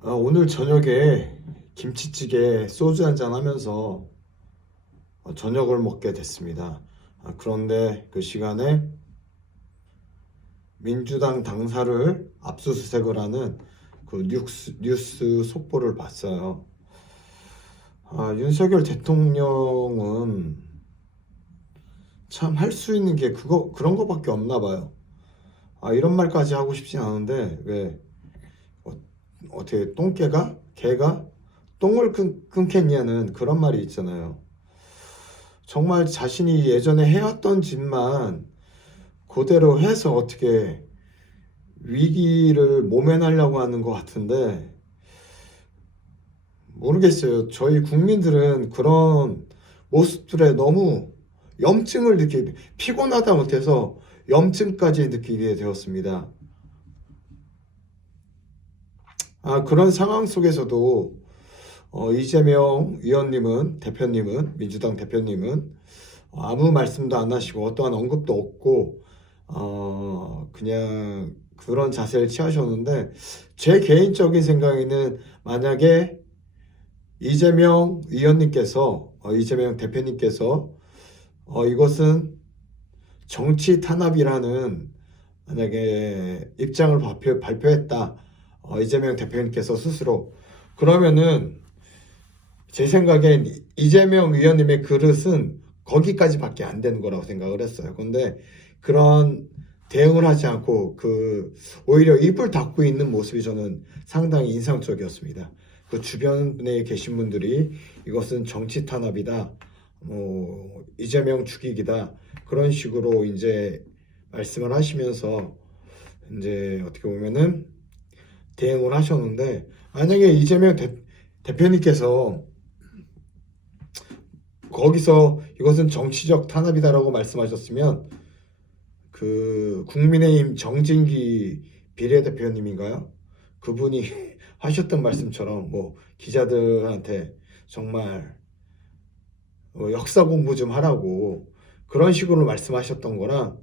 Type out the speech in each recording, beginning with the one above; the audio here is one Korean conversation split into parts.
아, 오늘 저녁에 김치찌개 소주 한잔 하면서 어, 저녁을 먹게 됐습니다. 아, 그런데 그 시간에 민주당 당사를 압수수색을 하는 그 뉴스, 뉴스 속보를 봤어요. 아, 윤석열 대통령은 참 할 수 있는 게 그거 그런 거밖에 없나 봐요. 아, 이런 말까지 하고 싶진 않은데 왜 어, 어떻게 똥개가 개가 똥을 끊, 끊겠냐는 그런 말이 있잖아요. 정말 자신이 예전에 해왔던 짓만 그대로 해서 어떻게 위기를 모면하려고 하는 것 같은데 모르겠어요. 저희 국민들은 그런 모습들에 너무 염증을 느끼게 피곤하다 못해서 염증까지 느끼게 되었습니다. 아, 그런 상황 속에서도 어, 이재명 위원님은 대표님은 민주당 대표님은 어, 아무 말씀도 안 하시고 어떠한 언급도 없고 어, 그냥 그런 자세를 취하셨는데 제 개인적인 생각에는 만약에 이재명 위원님께서 어, 이재명 대표님께서 어, 이것은 정치 탄압이라는 만약에 입장을 발표, 발표했다. 어, 이재명 대표님께서 스스로 그러면은 제 생각엔 이재명 위원님의 그릇은 거기까지밖에 안 되는 거라고 생각을 했어요. 근데 그런 대응을 하지 않고 그 오히려 입을 닫고 있는 모습이 저는 상당히 인상적이었습니다. 그 주변에 계신 분들이 이것은 정치 탄압이다, 뭐 이재명 죽이기다 그런 식으로 이제 말씀을 하시면서 이제 어떻게 보면은 대응을 하셨는데 만약에 이재명 대, 대표님께서 거기서 이것은 정치적 탄압이다라고 말씀하셨으면 그 국민의힘 정진기 비례대표님인가요? 그분이 하셨던 말씀처럼 뭐 기자들한테 정말 어, 역사 공부 좀 하라고 그런 식으로 말씀하셨던 거랑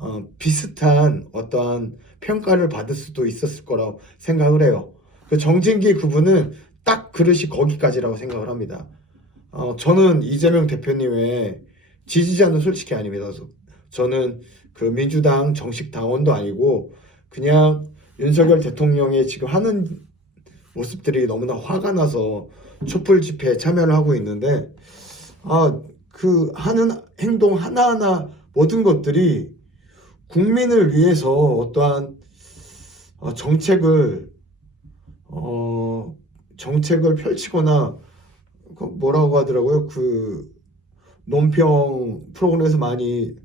어, 비슷한 어떠한 평가를 받을 수도 있었을 거라고 생각을 해요. 그 정진기 그분은 딱 그릇이 거기까지라고 생각을 합니다. 어, 저는 이재명 대표님의 지지자는 솔직히 아닙니다. 저- 저는 그 민주당 정식 당원도 아니고 그냥 윤석열 대통령이 지금 하는 모습들이 너무나 화가 나서 촛불 집회에 참여를 하고 있는데 아, 그 하는 행동 하나하나 모든 것들이 국민을 위해서 어떠한 어, 정책을 어, 정책을 펼치거나 그 뭐라고 하더라고요. 그 논평 프로그램에서 많이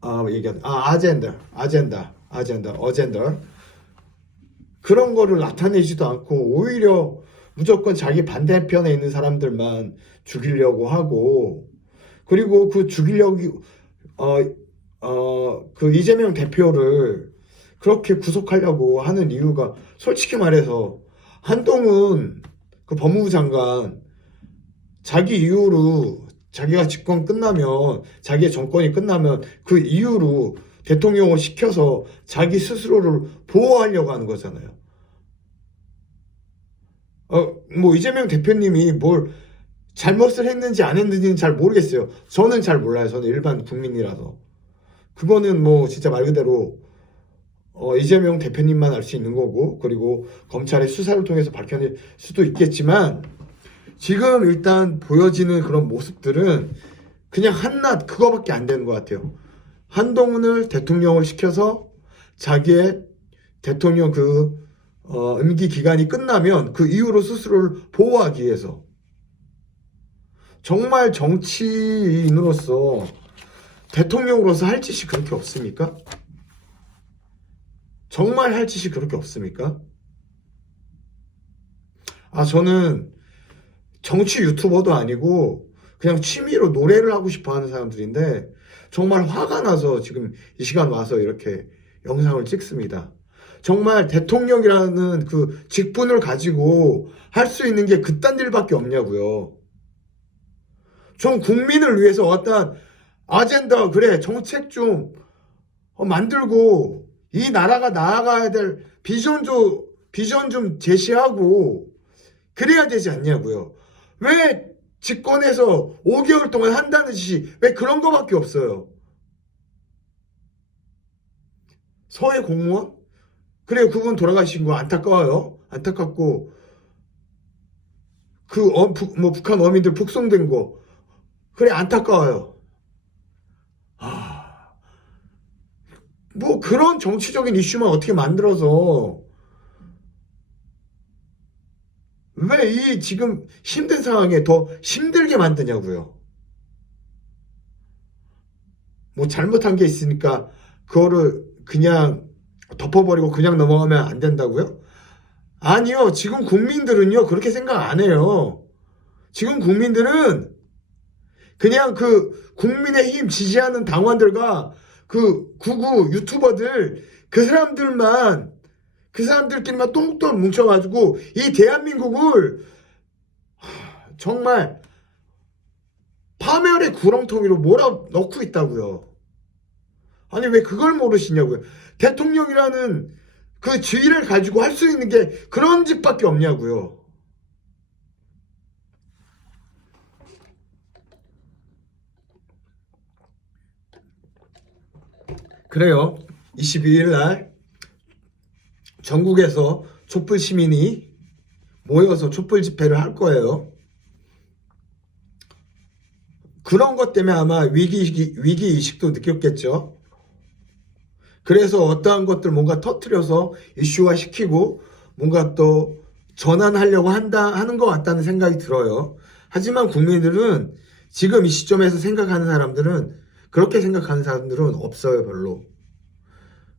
아 얘기한 아 아젠다 아젠다 아젠다 어젠다 그런 거를 나타내지도 않고 오히려 무조건 자기 반대편에 있는 사람들만 죽이려고 하고 그리고 그 죽이려고 어 어 그 이재명 대표를 그렇게 구속하려고 하는 이유가 솔직히 말해서 한동훈 그 법무부 장관 자기 이후로 자기가 집권 끝나면 자기의 정권이 끝나면 그 이후로 대통령을 시켜서 자기 스스로를 보호하려고 하는 거잖아요. 어, 뭐 이재명 대표님이 뭘 잘못을 했는지 안 했는지는 잘 모르겠어요. 저는 잘 몰라요. 저는 일반 국민이라서. 그거는 뭐 진짜 말 그대로 어, 이재명 대표님만 알 수 있는 거고 그리고 검찰의 수사를 통해서 밝혀낼 수도 있겠지만 지금 일단 보여지는 그런 모습들은 그냥 한낱 그거밖에 안 되는 것 같아요. 한동훈을 대통령을 시켜서 자기의 대통령 그 어, 임기 기간이 끝나면 그 이후로 스스로를 보호하기 위해서 정말 정치인으로서 대통령으로서 할 짓이 그렇게 없습니까? 정말 할 짓이 그렇게 없습니까? 아, 저는 정치 유튜버도 아니고 그냥 취미로 노래를 하고 싶어 하는 사람들인데 정말 화가 나서 지금 이 시간 와서 이렇게 영상을 찍습니다. 정말 대통령이라는 그 직분을 가지고 할 수 있는 게 그딴 일밖에 없냐고요. 전 국민을 위해서 어떤 아젠다 그래 정책 좀 어, 만들고 이 나라가 나아가야 될 비전도 비전 좀 제시하고 그래야 되지 않냐고요. 왜 집권해서 5개월 동안 한다는 짓이 왜 그런 거밖에 없어요. 서해 공무원? 그래요. 그분 돌아가신 거 안타까워요. 안타깝고 그 어, 북, 뭐 북한 어민들 북송된 거 그래 안타까워요. 아, 뭐 그런 정치적인 이슈만 어떻게 만들어서 왜 이 지금 힘든 상황에 더 힘들게 만드냐고요. 뭐 잘못한 게 있으니까 그거를 그냥 덮어버리고 그냥 넘어가면 안 된다고요? 아니요. 지금 국민들은요. 그렇게 생각 안 해요. 지금 국민들은 그냥 그 국민의힘 지지하는 당원들과 그 구구 유튜버들 그 사람들만 그 사람들끼리만 똥똥 뭉쳐가지고 이 대한민국을 하, 정말 파멸의 구렁텅이로 몰아 넣고 있다고요. 아니 왜 그걸 모르시냐고요. 대통령이라는 그 지위를 가지고 할 수 있는 게 그런 짓밖에 없냐고요. 그래요. 22일 날 전국에서 촛불 시민이 모여서 촛불 집회를 할 거예요. 그런 것 때문에 아마 위기 위기 의식도 느꼈겠죠. 그래서 어떠한 것들 뭔가 터트려서 이슈화 시키고 뭔가 또 전환하려고 한다 하는 것 같다는 생각이 들어요. 하지만 국민들은 지금 이 시점에서 생각하는 사람들은 그렇게 생각하는 사람들은 없어요 별로.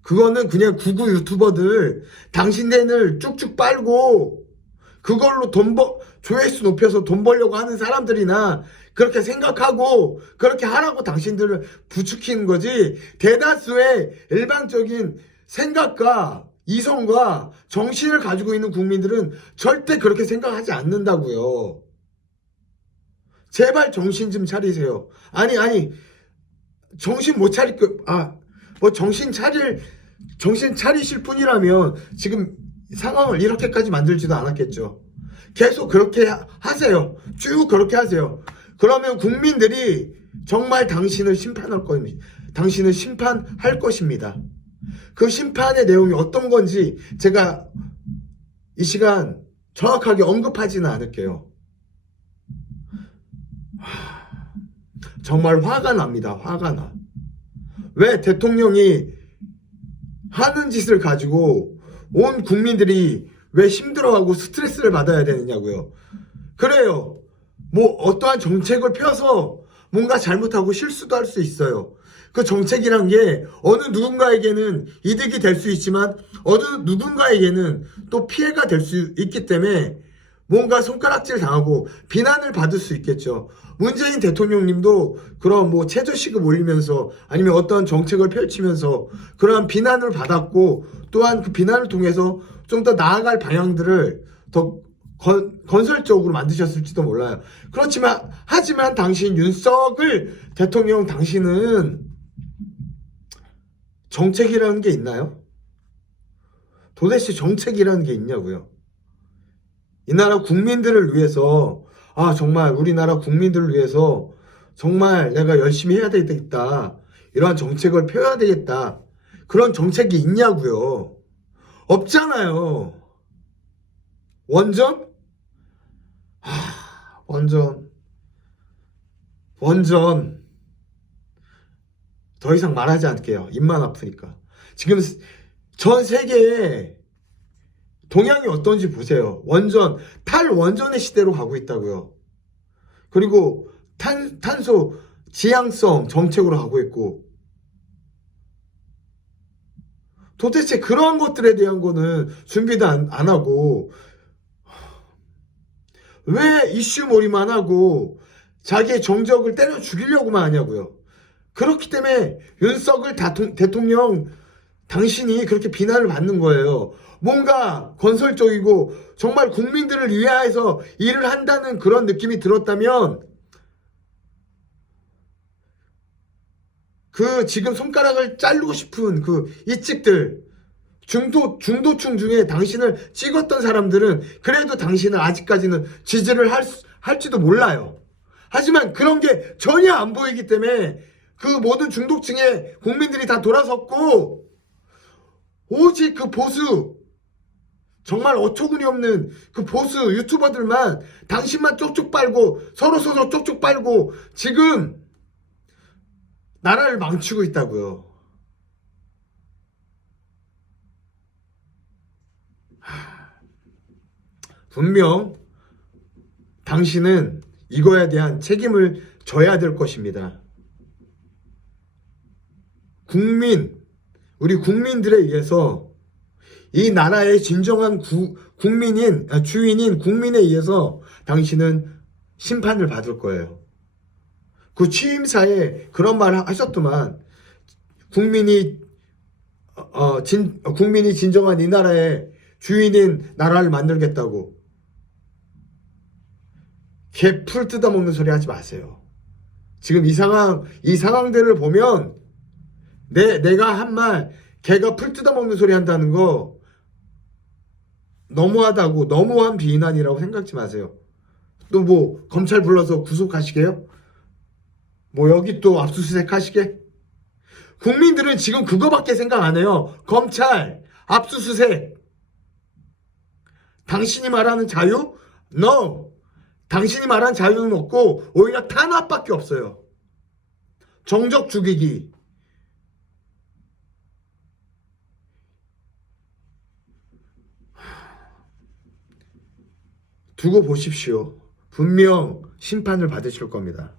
그거는 그냥 구구 유튜버들 당신네를 쭉쭉 빨고 그걸로 돈 벌, 조회수 높여서 돈 벌려고 하는 사람들이나 그렇게 생각하고 그렇게 하라고 당신들을 부추기는 거지 대다수의 일반적인 생각과 이성과 정신을 가지고 있는 국민들은 절대 그렇게 생각하지 않는다고요. 제발 정신 좀 차리세요. 아니 아니 정신 못 차릴 거, 아, 뭐 정신 차릴, 정신 차리실 뿐이라면 지금 상황을 이렇게까지 만들지도 않았겠죠. 계속 그렇게 하- 하세요. 쭉 그렇게 하세요. 그러면 국민들이 정말 당신을 심판할 겁니다. 당신을 심판할 것입니다. 그 심판의 내용이 어떤 건지 제가 이 시간 정확하게 언급하지는 않을게요. 정말 화가 납니다. 화가 나. 왜 대통령이 하는 짓을 가지고 온 국민들이 왜 힘들어하고 스트레스를 받아야 되느냐고요. 그래요. 뭐 어떠한 정책을 펴서 뭔가 잘못하고 실수도 할 수 있어요. 그 정책이란 게 어느 누군가에게는 이득이 될 수 있지만 어느 누군가에게는 또 피해가 될 수 있기 때문에 뭔가 손가락질 당하고 비난을 받을 수 있겠죠. 문재인 대통령님도 그런 뭐 최저시급 올리면서 아니면 어떠한 정책을 펼치면서 그러한 비난을 받았고 또한 그 비난을 통해서 좀 더 나아갈 방향들을 더 건, 건설적으로 만드셨을지도 몰라요. 그렇지만 하지만 당신 윤석을 대통령 당신은 정책이라는 게 있나요? 도대체 정책이라는 게 있냐고요? 이 나라 국민들을 위해서 아 정말 우리나라 국민들을 위해서 정말 내가 열심히 해야 되겠다. 이러한 정책을 펴야 되겠다. 그런 정책이 있냐고요. 없잖아요. 원전? 아 원전. 원전. 더 이상 말하지 않을게요. 입만 아프니까. 지금 전 세계에 동향이 어떤지 보세요. 원전, 탈원전의 시대로 가고 있다고요. 그리고 탄, 탄소 지향성 정책으로 가고 있고 도대체 그러한 것들에 대한 거는 준비도 안, 안 하고 왜 이슈 몰이만 하고 자기의 정적을 때려 죽이려고만 하냐고요. 그렇기 때문에 윤석을 대통령 당신이 그렇게 비난을 받는 거예요. 뭔가 건설적이고 정말 국민들을 위하여서 일을 한다는 그런 느낌이 들었다면 그 지금 손가락을 자르고 싶은 그 이찍들 중도 중도층 중에 당신을 찍었던 사람들은 그래도 당신을 아직까지는 지지를 할, 수- 할지도 몰라요. 하지만 그런 게 전혀 안 보이기 때문에 그 모든 중도층의 국민들이 다 돌아섰고 오직 그 보수 정말 어처구니 없는 그 보수 유튜버들만 당신만 쪽쪽 빨고 서로 서로 쪽쪽 빨고 지금 나라를 망치고 있다고요. 하, 분명 당신은 이거에 대한 책임을 져야 될 것입니다. 국민, 우리 국민들에 의해서 이 나라의 진정한 구- 국민인, 아, 주인인 국민에 의해서 당신은 심판을 받을 거예요. 그 취임사에 그런 말을 하셨더만, 국민이, 어, 어, 진, 어, 국민이 진정한 이 나라의 주인인 나라를 만들겠다고. 개풀 뜯어먹는 소리 하지 마세요. 지금 이 상황, 이 상황들을 보면, 내, 내가 한 말, 개가 풀 뜯어먹는 소리 한다는 거, 너무하다고, 너무한 비난이라고 생각지 마세요. 또 뭐, 검찰 불러서 구속하시게요? 뭐, 여기 또 압수수색 하시게? 국민들은 지금 그거밖에 생각 안 해요. 검찰, 압수수색. 당신이 말하는 자유? No! 당신이 말하는 자유는 없고, 오히려 탄압밖에 없어요. 정적 죽이기. 두고 보십시오. 분명 심판을 받으실 겁니다.